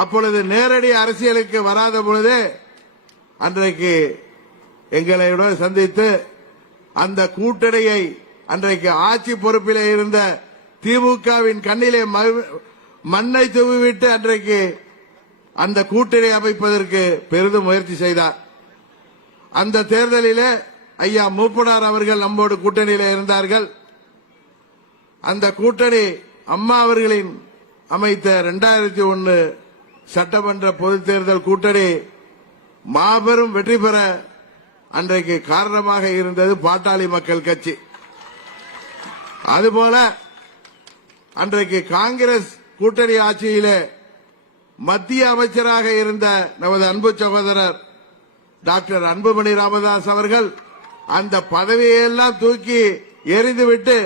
அப்பொழுது நேரடி அரசியலுக்கு வராத பொழுது அன்றைக்கு எங்களோட சந்தித்து அந்த கூட்டணியை அன்றைக்கு ஆட்சி பொறுப்பிலே இருந்த திமுகவின் கண்ணிலே ம- மண்ணை தூவிவிட்டு அன்றைக்கு அந்த கூட்டணி அமைப்பதற்கு பெரிதும் முயற்சி செய்தார். அந்த தேர்தலிலே ஐயா மூப்பனார் அவர்கள் நம்மோடு கூட்டணியில் இருந்தார்கள். அந்த கூட்டணி அம்மா அவர்களின் அமைத்த இரண்டாயிரத்தி ஒன்று சட்டமன்ற பொதுத் தேர்தல் கூட்டணி மாபெரும் வெற்றி பெற அன்றைக்கு காரணமாக இருந்தது பாட்டாளி மக்கள் கட்சி. அதுபோல அன்றைக்கு காங்கிரஸ் கூட்டணி ஆட்சியிலே மத்திய அமைச்சராக இருந்த நமது அன்பு சகோதரர் டாக்டர் அன்புமணி ராமதாஸ் அவர்கள் அந்த பதவியெல்லாம் தூக்கி எறிந்துவிட்டு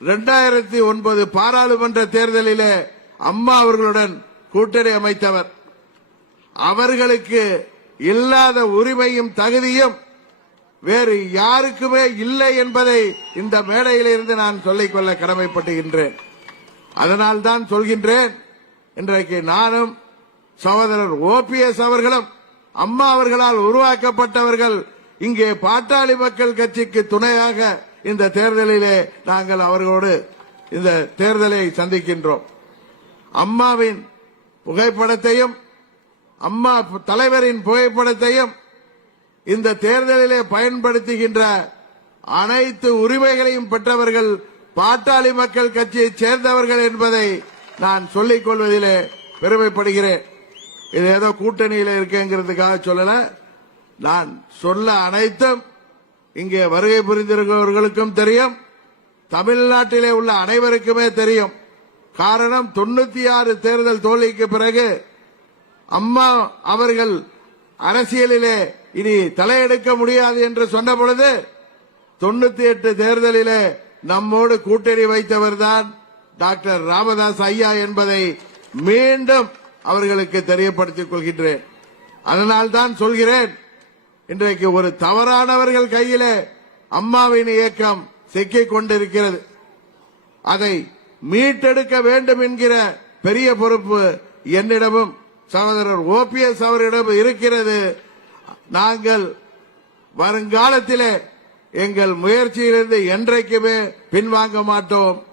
இரண்டாயிரத்தி ஒன்பது பாராளுமன்ற தேர்தலிலே அம்மா அவர்களுடன் கூட்டணி அமைத்தவர். அவர்களுக்கு இல்லாத உரிமையும் தகுதியும் வேறு யாருக்குமே இல்லை என்பதை இந்த மேடையிலிருந்து நான் சொல்லிக்கொள்ள கடமைப்பட்டுகின்றேன். அதனால் தான் சொல்கின்றேன் இன்றைக்கு நானும் சகோதரர் ஓபிஎஸ் அவர்களும் அம்மா அவர்களால் உருவாக்கப்பட்டவர்கள் இங்கே பாட்டாளி மக்கள் கட்சிக்கு துணையாக இந்த தேர்தலிலே நாங்கள் அவர்களோடு இந்த தேர்தலை சந்திக்கின்றோம். அம்மாவின் புகைப்படத்தையும் அம்மா தலைவரின் புகைப்படத்தையும் இந்த தேர்தலிலே பயன்படுத்துகின்ற அனைத்து உரிமைகளையும் பெற்றவர்கள் பாட்டாளி மக்கள் கட்சியைச் சேர்ந்தவர்கள் என்பதை நான் சொல்லிக் கொள்வதிலே பெருமைப்படுகிறேன். இது ஏதோ கூட்டணியில் இருக்கேங்கிறதுக்காக சொல்லல. நான் சொல்ல அனைத்தும் இங்கே வருகை புரிந்திருக்கிறவர்களுக்கும் தெரியும். தமிழ்நாட்டிலே உள்ள அனைவருக்குமே தெரியும். காரணம் தொண்ணூத்தி ஆறு தேர்தல் தோல்விக்கு பிறகு அம்மா அவர்கள் அரசியலிலே இனி தலையெடுக்க முடியாது என்று சொன்ன பொழுது தொண்ணூத்தி எட்டு தேர்தலிலே நம்மோடு கூட்டணி வைத்தவர்தான் டாக்டர் ராமதாஸ் ஐயா என்பதை மீண்டும் அவர்களுக்கு தெரியப்படுத்திக் கொள்கின்றேன். அதனால் தான் சொல்கிறேன் இன்றைக்கு ஒரு தவறானவர்கள் கையிலே அம்மாவின் இயக்கம் சிக்கிக் கொண்டிருக்கிறது. அதை மீட்டெடுக்க வேண்டும் என்கிற பெரிய பொறுப்பு என்னிடமும் சகோதரர் ஓபிஎஸ் அவரிடம் இருக்கிறது. நாங்கள் வருங்காலத்திலே எங்கள் முயற்சியிலிருந்து என்றைக்குமே பின்வாங்க மாட்டோம்.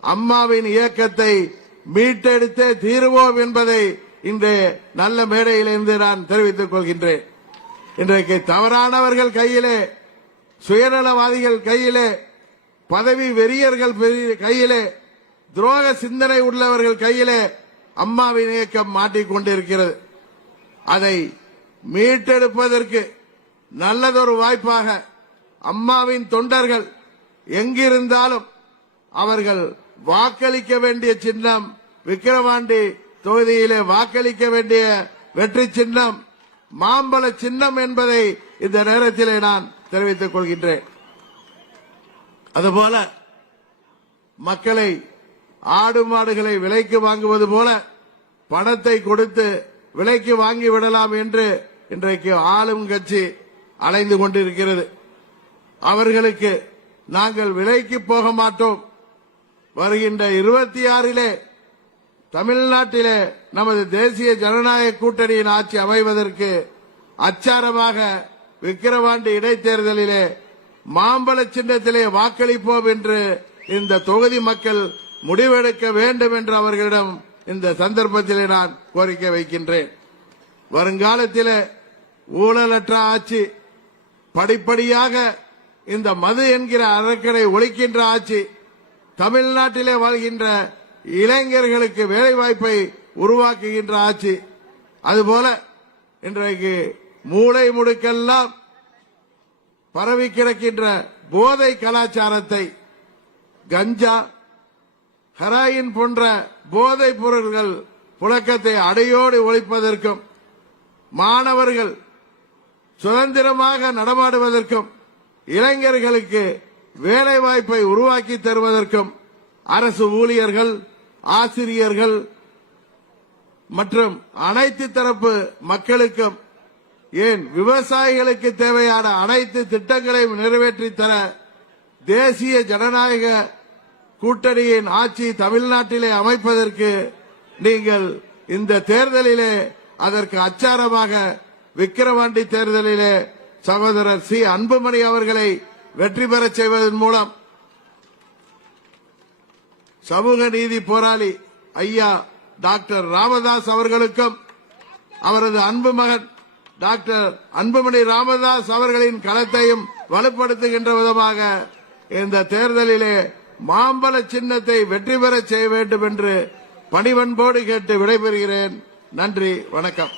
அம்மாவின் இயக்கத்தை மீட்டெடுத்தே தீருவோம் என்பதை இன்றைய நல்ல மேடையிலிருந்து நான் தெரிவித்துக் கொள்கின்றேன். இன்றைக்கு தவறானவர்கள் கையிலே சுயநலவாதிகள் கையிலே பதவி வெறியர்கள் பெரிய- கையிலே துரோக சிந்தனை உள்ளவர்கள் கையிலே அம்மாவின் இயக்கம் மாட்டிக்கொண்டிருக்கிறது. அதை மீட்டெடுப்பதற்கு நல்லதொரு வாய்ப்பாக அம்மாவின் தொண்டர்கள் எங்கிருந்தாலும் அவர்கள் வாக்களிக்க வேண்டிய சின்னம் விக்கிரவாண்டி தொகுதியிலே வாக்களிக்க வேண்டிய வெற்றி சின்னம் மாம்பழ சின்னம் என்பதை இந்த நேரத்திலே நான் தெரிவித்துக் கொள்கின்றேன். அதுபோல மக்களை ஆடு மாடுகளை விலைக்கு வாங்குவது போல பணத்தை கொடுத்து விலைக்கு வாங்கி விடலாம் என்று இன்றைக்கு ஆளும் கட்சி அலைந்து கொண்டிருக்கிறது. அவர்களுக்கு நாங்கள் விலைக்கு போக மாட்டோம். வருகின்ற இருபத்தி ஆறிலே தமிழ்நாட்டிலே நமது தேசிய ஜனநாயக கூட்டணியின் ஆட்சி அமைவதற்கு அச்சாரமாக விக்கிரவாண்டி இடைத்தேர்தலிலே மாம்பழ சின்னத்திலே வாக்களிப்போம் என்று இந்த தொகுதி மக்கள் முடிவெடுக்க வேண்டும் என்று அவர்களிடம் இந்த சந்தர்ப்பத்திலே நான் கோரிக்கை வைக்கின்றேன். வருங்காலத்தில் ஊழலற்ற ஆட்சி படிப்படியாக இந்த மது என்கிற அறக்கடை ஒழிக்கின்ற ஆட்சி தமிழ்நாட்டிலே வாழ்கின்ற இளைஞர்களுக்கு வேலைவாய்ப்பை உருவாக்குகின்ற ஆட்சி அதுபோல இன்றைக்கு மூளை முடுக்கெல்லாம் பரவி கிடக்கின்ற போதை கலாச்சாரத்தை கஞ்சா ஹெராயின் போன்ற போதைப் பொருள்கள் புழக்கத்தை அடையோடு ஒழிப்பதற்கும் மாணவர்கள் சுதந்திரமாக நடமாடுவதற்கும் இளைஞர்களுக்கு வேலை வாய்ப்பை உருவாக்கி தருவதற்கும் அரசு ஊழியர்கள் ஆசிரியர்கள் மற்றும் அனைத்து தரப்பு மக்களுக்கும் ஏன் விவசாயிகளுக்கு தேவையான அனைத்து திட்டங்களையும் நிறைவேற்றி தர தேசிய ஜனநாயக கூட்டணியின் ஆட்சி தமிழ்நாட்டிலே அமைப்பதற்கு நீங்கள் இந்த தேர்தலிலே அதற்கு அச்சாரமாக விக்கிரவாண்டி தேர்தலிலே சகோதரர் சி. அன்புமணி அவர்களை வெற்றி பெறச் செய்வதன் மூலம் சமூக நீதி போராளி ஐயா டாக்டர் ராமதாஸ் அவர்களுக்கும் அவரது அன்பு மகன் டாக்டர் அன்புமணி ராமதாஸ் அவர்களின் களத்தையும் வலுப்படுத்துகின்ற விதமாக இந்த தேர்தலிலே மாம்பழ சின்னத்தை வெற்றி பெறச் செய்ய வேண்டும் என்று பணிவன்போடு கேட்டு விடைபெறுகிறேன். நன்றி வணக்கம்.